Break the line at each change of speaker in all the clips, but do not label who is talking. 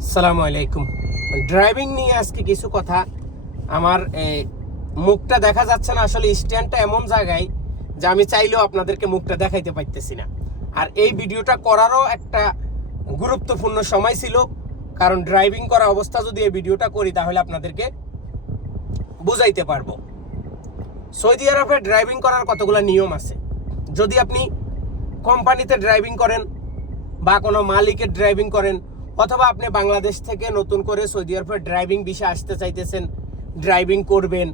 আসসালামু আলাইকুম। ড্রাইভিং নিয়ে আজকে কিছু কথা। আমার মুখটা দেখা যাচ্ছে না আসলে স্ট্যান্ডটা এমন জায়গায় যে আমি চাইলেও আপনাদেরকে মুখটা দেখাইতে পারতেছি না। আর এই ভিডিওটা করারও একটা গুরুত্বপূর্ণ সময় ছিল। কারণ ড্রাইভিং করা অবস্থা যদি এই ভিডিওটা করি, তাহলে আপনাদেরকে বুঝাইতে পারব। সৌদি আরবে ড্রাইভিং করার কতগুলো নিয়ম আছে? যদি আপনি কোম্পানিতে ড্রাইভিং করেন বা কোনো মালিকের ড্রাইভিং করেন অথবা আপনি বাংলাদেশ থেকে নতুন করে সৌদি আরবের ড্রাইভিং বিষয়ে আসতে চাইতেছেন ড্রাইভিং করবেন।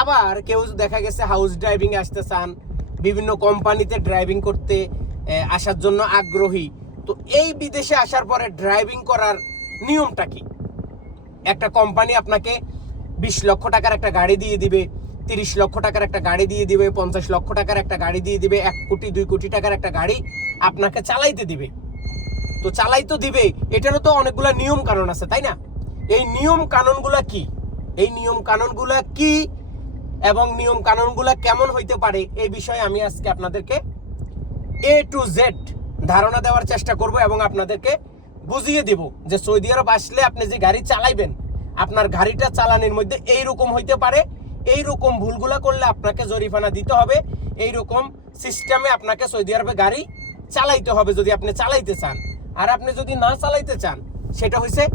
আবার কেউ দেখা গেছে হাউস ড্রাইভিং আসতে চান, বিভিন্ন কোম্পানিতে ড্রাইভিং করতে আসার জন্য আগ্রহী, তো এই বিদেশে আসার পরে ড্রাইভিং করার নিয়মটা কি? একটা কোম্পানি আপনাকে বিশ লক্ষ টাকার একটা গাড়ি দিয়ে দিবে, তিরিশ লক্ষ টাকার একটা গাড়ি দিয়ে দিবে, পঞ্চাশ লক্ষ টাকার একটা গাড়ি দিয়ে দিবে, এক কোটি, দুই কোটি টাকার একটা গাড়ি আপনাকে চালাইতে দিবে। তো চালাই তো দিবে এটারও তো অনেকগুলা নিয়ম কানুন আছে, তাই না? এই নিয়ম কানুনগুলা কি? এই নিয়ম কানুনগুলা কি এবং নিয়ম কানুনগুলা কেমন হইতে পারে এই বিষয়ে আমি আজকে আপনাদেরকে এ টু জেড ধারণা দেওয়ার চেষ্টা করব এবং আপনাদেরকে বুঝিয়ে দেব যে সৌদি আরব আসলে আপনি যে গাড়ি চালাইবেন, আপনার গাড়িটা চালানোর মধ্যে এই রকম হইতে পারে এই রকম ভুলগুলা করলে আপনাকে জরিফানা দিতে হবে এই রকম সিস্টেমে আপনাকে সৌদি আরবে গাড়ি চালাইতে হবে যদি আপনি চালাইতে চান। আর আপনি যদি না চালাইতে চান, সেটা হইছে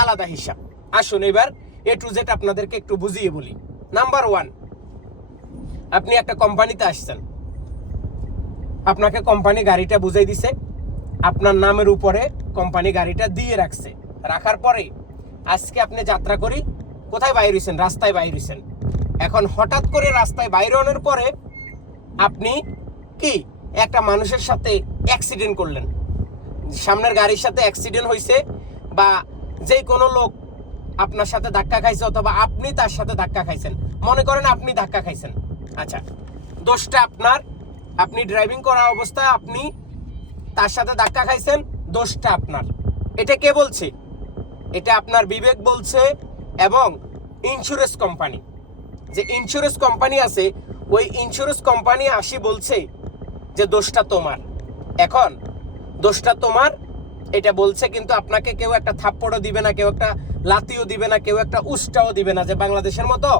আলাদা হিসাব। আসুন এবার এ টু জেড আপনাদেরকে একটু বুঝিয়ে বলি। নাম্বার ওয়ান আপনি একটা কোম্পানিতে আসছেন। আপনাকে কোম্পানি গাড়িটা বুঝাই দিছে। আপনার নামের উপরে কোম্পানি গাড়িটা দিয়ে রাখছে। রাখার পরে আজকে আপনি যাত্রা করি, কোথায় বাইর হইছেন? রাস্তায় বাইর হইছেন। এখন হঠাৎ করে রাস্তায় বাইর হওয়ার পরে আপনি কি একটা মানুষের সাথে অ্যাক্সিডেন্ট করলেন? সামনের গাড়ির সাথে অ্যাক্সিডেন্ট হয়েছে বা যে কোনো লোক আপনার সাথে ধাক্কা খাইছে অথবা আপনি তার সাথে ধাক্কা খাইছেন। মনে করেন আপনি ধাক্কা খাইছেন। আচ্ছা দোষটা আপনার। আপনি ড্রাইভিং করা অবস্থায় আপনি তার সাথে ধাক্কা খাইছেন, দোষটা আপনার। এটা কে বলছে? এটা আপনার বিবেক বলছে এবং ইন্স্যুরেন্স কোম্পানি যে ইন্স্যুরেন্স কোম্পানি আছে, ওই ইন্স্যুরেন্স কোম্পানি আসি বলছে যে দোষটা তোমার। এখন দোষটা তোমার, এটা বলছে কিন্তু আপনাকে কেউ একটা থাপ্পড়ও দিবে না, কেউ একটা লাতিও দিবে না, কেউ একটা উষ্টাও দিবে না যে বাংলাদেশের মতো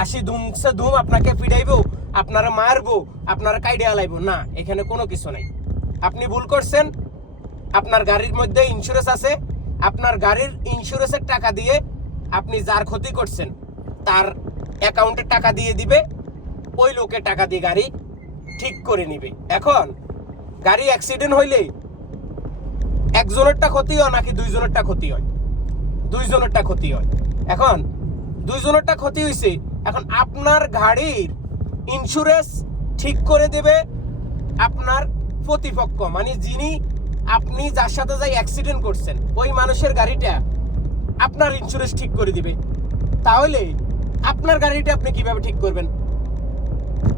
আসি ধুমসে ধুম আপনাকে পিড়াইবো আপনারা মারবো, আপনারা কাইডে আলাইবো না, এখানে কোনো কিছু নাই। আপনি ভুল করছেন, আপনার গাড়ির মধ্যে ইন্স্যুরেন্স আছে, আপনার গাড়ির ইন্স্যুরেন্সের টাকা দিয়ে আপনি যার ক্ষতি করছেন, তার অ্যাকাউন্টে টাকা দিয়ে দিবে, ওই লোকে টাকা দিয়ে গাড়ি ঠিক করে নিবে। এখন গাড়ি অ্যাক্সিডেন্ট হইলে একজনেরটা ক্ষতি হয় নাকি দুইজনেরটা ক্ষতি হয়? দুইজনেরটা ক্ষতি হয়। এখন দুইজনেরটা ক্ষতি হয়েছে এখন আপনার গাড়ির ইন্স্যুরেন্স ঠিক করে দেবে আপনার প্রতিপক্ষ মানে যিনি আপনি যার সাথে যাই অ্যাক্সিডেন্ট করছেন, ওই মানুষের গাড়িটা আপনার ইন্স্যুরেন্স ঠিক করে দিবে। তাহলে আপনার গাড়িটা আপনি কীভাবে ঠিক করবেন?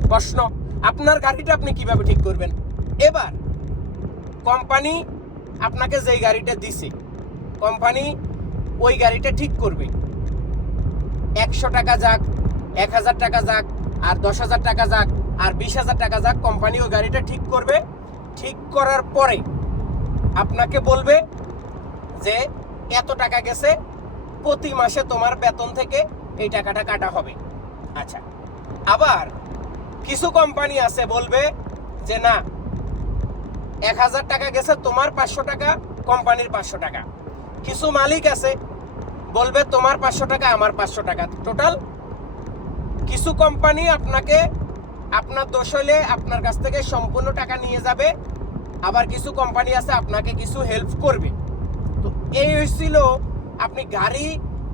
প্রশ্ন, আপনার গাড়িটা আপনি কীভাবে ঠিক করবেন? এবার কোম্পানি আপনাকে যেই গাড়িটা দিছে, কোম্পানি ওই গাড়িটা ঠিক করবে। একশো টাকা যাক, এক হাজার টাকা যাক, আর দশ হাজার টাকা যাক, আর বিশ হাজার টাকা যাক, কোম্পানি ওই গাড়িটা ঠিক করবে। ঠিক করার পরে আপনাকে বলবে যে, এত টাকা গেছে, প্রতি মাসে তোমার বেতন থেকে এই টাকাটা কাটা হবে। আচ্ছা। আবার কিছু কোম্পানি আছে বলবে যে, না এক হাজার টাকা গেছে, তোমার পাঁচশো টাকা, কোম্পানির পাঁচশো টাকা। কিছু মালিক আছে, বলবে তোমার পাঁচশো টাকা, আমার পাঁচশো টাকা। টোটাল কিছু কোম্পানি আপনাকে, আপনার দোষ হলে আপনার কাছ থেকে সম্পূর্ণ টাকা নিয়ে যাবে, আবার কিছু কোম্পানি আছে, আপনাকে কিছু হেল্প করবে। তো এই হয়েছিল আপনি গাড়ি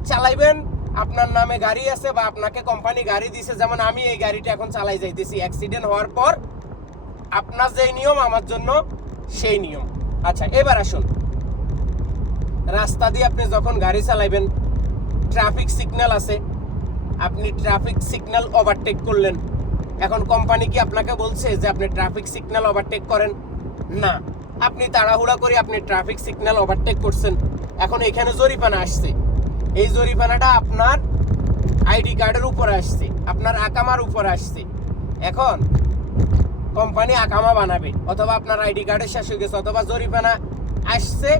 চালাইবেন, আপনার নামে গাড়ি আছে বা আপনাকে কোম্পানি গাড়ি দিছে, যেমন আমি এই গাড়িটা এখন চালাই যাইতেছি। অ্যাক্সিডেন্ট হওয়ার পর আপনার যেই নিয়ম, আমার জন্য সেই নিয়ম। আচ্ছা এবার আসুন। রাস্তা দিয়ে আপনি যখন গাড়ি চালাইবেন ট্রাফিক সিগন্যাল আছে। আপনি ট্রাফিক সিগন্যাল ওভারটেক করলেন। এখন কোম্পানি কি আপনাকে বলছে যে আপনি ট্রাফিক সিগন্যাল ওভারটেক করেন? না। আপনি তাড়াহুড়া করে আপনি ট্রাফিক সিগন্যাল ওভারটেক করছেন। এখন এখানে জরিমানা আসছে। এই জরিমানাটা আপনার আইডি কার্ডের উপরে আসছে। আপনার আকামার উপরে আসছে। এখন কোম্পানি আকামা বানাবে। অথবা আপনার আইডি কার্ডে শেষ হয়ে গেছে, অথবা জরিমানা আসছে,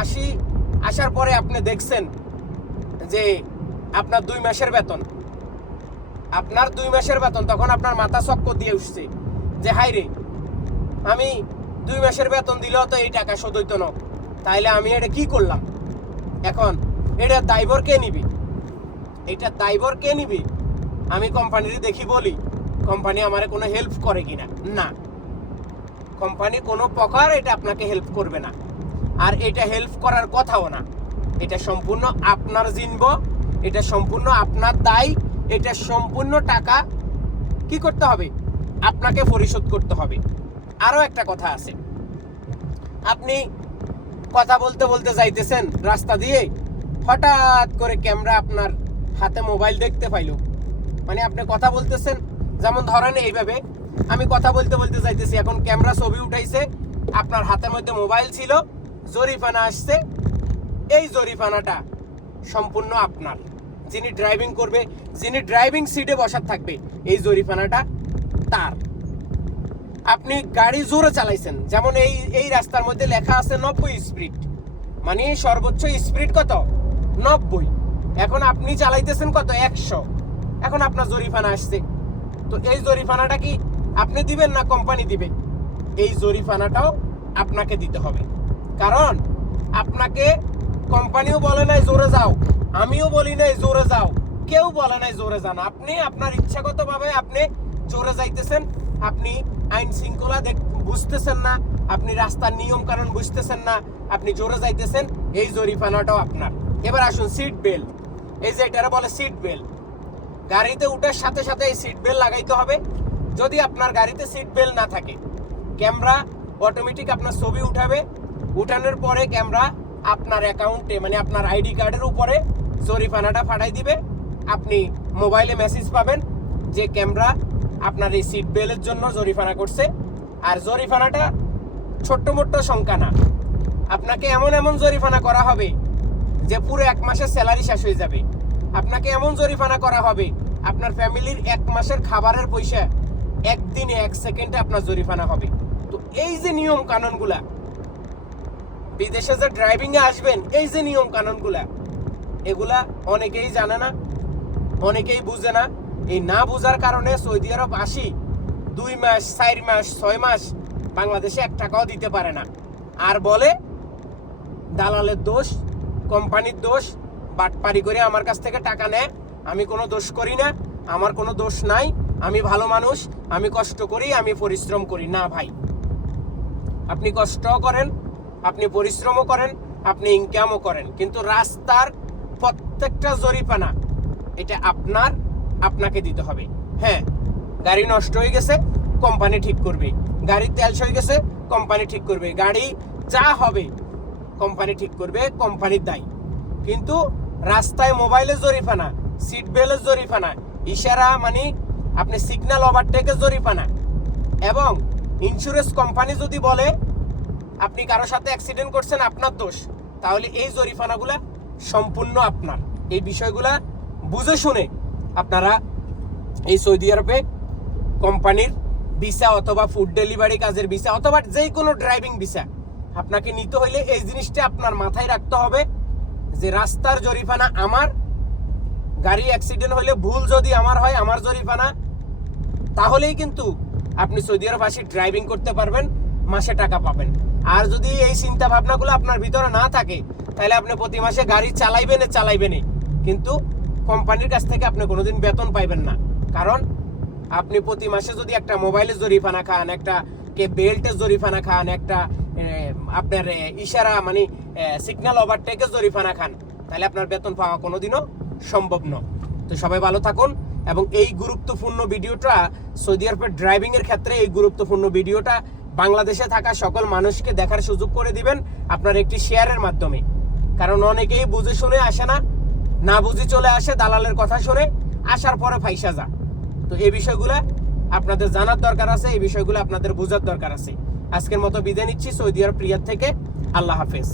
আসি, আসার পরে আপনি দেখছেন যে আপনার দুই মাসের বেতন। আপনার দুই মাসের বেতন, তখন আপনার মাথা চক্কর দিয়ে উঠছে যে হাই রে, আমি দুই মাসের বেতন দিলেও তো এই টাকা শোধ হইতো না। তাইলে আমি এটা কি করলাম? এখন, এটা দায়বর কে নিবি? এটা দায়বর কে নিবি? আমি কোম্পানির দেখি বলি কোম্পানি আমারে কোনো হেল্প করে কিনা? না। না কোম্পানি কোনো প্রকার এটা আপনাকে হেল্প করবে না। আর এটা হেল্প করার কথাও না। এটা সম্পূর্ণ আপনার জিনব, এটা সম্পূর্ণ আপনার দায়, এটা সম্পূর্ণ টাকা। কি করতে হবে? আপনাকে পরিশোধ করতে হবে। আরও একটা কথা আছে। আপনি কথা বলতে বলতে যাইতেছেন রাস্তা দিয়ে, হঠাৎ করে ক্যামেরা আপনার হাতে মোবাইল দেখতে পাইল। মানে আপনি কথা বলতেছেন যেমন ধরেন এইভাবে, আমি কথা বলতে বলতে চাইতেছি এখন ক্যামেরা ছবি উঠাইছে, আপনার হাতের মধ্যে মোবাইল ছিল, জরিফানা আসছে, এই জরিফানাটা সম্পূর্ণ আপনার। যিনি ড্রাইভিং করবে, যিনি ড্রাইভিং সিটে বসার থাকবে, এই জরিফানাটা তার। আপনি গাড়ি জোরে চালাইছেন, যেমন এই এই রাস্তার মধ্যে লেখা আছে নব্বই স্পিড। মানে সর্বোচ্চ স্পিড কত? নব্বই। এখন আপনি চালাইতেছেন কত? একশো। এখন আপনার জরিফানা আসছে। তো এই জরিফানাটা কি আপনি দিবেন না কোম্পানি দিবে? এই জরিফানাটাও আপনাকে দিতে হবে। কারণ আপনাকে কোম্পানিও বলে নাই জোরে যাও, আমিও বলি নাই জোরে যাও, কেউ বলে নাই জোরে যান। আপনি আপনার ইচ্ছাগত ভাবে আপনি জোরে যাইতেছেন, আপনি আইন শৃঙ্খলা বুঝতেছেন না, আপনি রাস্তার নিয়ম কানুন বুঝতেছেন না, আপনি জোরে যাইতেছেন, এই জরিফানাটাও আপনার। এবার আসুন সিট বেল্ট এই যে এটারে বলে সিট বেল্ট গাড়িতে উঠার সাথে সাথে এই সিট বেল্ট লাগাইতে হবে। যদি আপনার গাড়িতে সিট বেল্ট না থাকে ক্যামেরা অটোমেটিক আপনার ছবি উঠাবে। উঠানোর পরে ক্যামেরা আপনার অ্যাকাউন্টে মানে আপনার আইডি কার্ডের উপরে জরিফানাটা ফাটাই দিবে। আপনি মোবাইলে মেসেজ পাবেন যে ক্যামেরা আপনার এই সিট বেল্টের জন্য জরিফানা করছে। আর জরিফানাটা ছোট্ট মোট্ট সংখ্যা না। আপনাকে এমন এমন জরিফানা করা হবে যে পুরো এক মাসের স্যালারি শেষ হয়ে যাবে। আপনাকে এমন জরিফানা করা হবে, আপনার ফ্যামিলির এক মাসের খাবারের পয়সা একদিনে এক সেকেন্ডে আপনার জরিফানা হবে। তো এই যে নিয়ম কানুনগুলা, বিদেশে যে ড্রাইভিং এ আসবেন, এই যে নিয়ম কানুনগুলা, এগুলা অনেকেই জানে না, অনেকেই বুঝে না। এই না বোঝার কারণে সৌদি আরব আসি, দুই মাস, চার মাস, ছয় মাস বাংলাদেশে এক টাকাও দিতে পারে না। আর বলে, দালালের দোষ, কোম্পানির দোষ বাটপারি করে আমার কাছ থেকে টাকা নেয়। আমি কোনো দোষ করি না। আমার কোনো দোষ নাই। আমি ভালো মানুষ। আমি কষ্ট করি, আমি পরিশ্রম করি। না ভাই। আপনি কষ্টও করেন, আপনি পরিশ্রমও করেন, আপনি ইনকামও করেন। কিন্তু রাস্তার প্রত্যেকটা জরিপানা এটা আপনার, আপনাকে দিতে হবে। হ্যাঁ গাড়ি নষ্ট হয়ে গেছে, কোম্পানি ঠিক করবে। গাড়ির তেল হয়ে গেছে, কোম্পানি ঠিক করবে। গাড়ি যা হবে, কোম্পানি ঠিক করবে কোম্পানির দায়ী। কিন্তু রাস্তায় মোবাইলের জরিফানা সিট বেল্টের জরিফানা ইশারা মানে আপনি সিগন্যাল ওভারটেকের জরিফানা এবং ইন্স্যুরেন্স কোম্পানি যদি বলে, আপনি কারোর সাথে অ্যাক্সিডেন্ট করছেন, আপনার দোষ, তাহলে এই জরিফানাগুলা সম্পূর্ণ আপনার। এই বিষয়গুলা বুঝে শুনে আপনারা এই সৌদি আরবে কোম্পানির ভিসা অথবা ফুড ডেলিভারি কাজের ভিসা অথবা যে কোনো ড্রাইভিং ভিসা, আপনাকে নিতে হইলে এই জিনিসটা আপনার মাথায় রাখতে হবে। যে রাস্তার জরিফানা আমার, গাড়ি অ্যাক্সিডেন্ট হলে ভুল যদি আমার হয়, আমার জরিফানা তাহলেই কিন্তু আপনি সৌদি আরব আসি ড্রাইভিং করতে পারবেন, মাসে টাকা পাবেন। আর যদি এই চিন্তা ভাবনাগুলো আপনার ভিতরে না থাকে, তাহলে আপনি প্রতি মাসে গাড়ি চালাইবেন চালাইবেন কিন্তু কোম্পানির কাছ থেকে আপনি কোনোদিন বেতন পাইবেন না। কারণ আপনি প্রতি মাসে যদি একটা মোবাইলের জরিফানা খান, একটা কে বেল্টের জরিফানা খান, একটা আপনার ইশারা মানে সিগন্যাল ওভারটেকের জরিফানা খান। তাহলে আপনার বেতন পাওয়া কোনোদিনও সম্ভব নয়। তো সবাই ভালো থাকুন এবং এই গুরুত্বপূর্ণ ভিডিওটা সৌদি আরবের ড্রাইভিংয়ের ক্ষেত্রে এই গুরুত্বপূর্ণ ভিডিওটা বাংলাদেশে থাকা সকল মানুষকে দেখার সুযোগ করে দিবেন আপনার একটি শেয়ারের মাধ্যমে। কারণ অনেকেই বুঝে শুনে আসে না না বুঝে চলে আসে দালালের কথা শুনে, আসার পরে ফাইসা যা তো এই বিষয়গুলো আপনাদের জানার দরকার আছে, এই বিষয়গুলো আপনাদের বোঝার দরকার আছে। আজকের মতো বিদায় নিচ্ছি। সৌদি আরব প্রিয়ার থেকে আল্লাহ হাফেজ।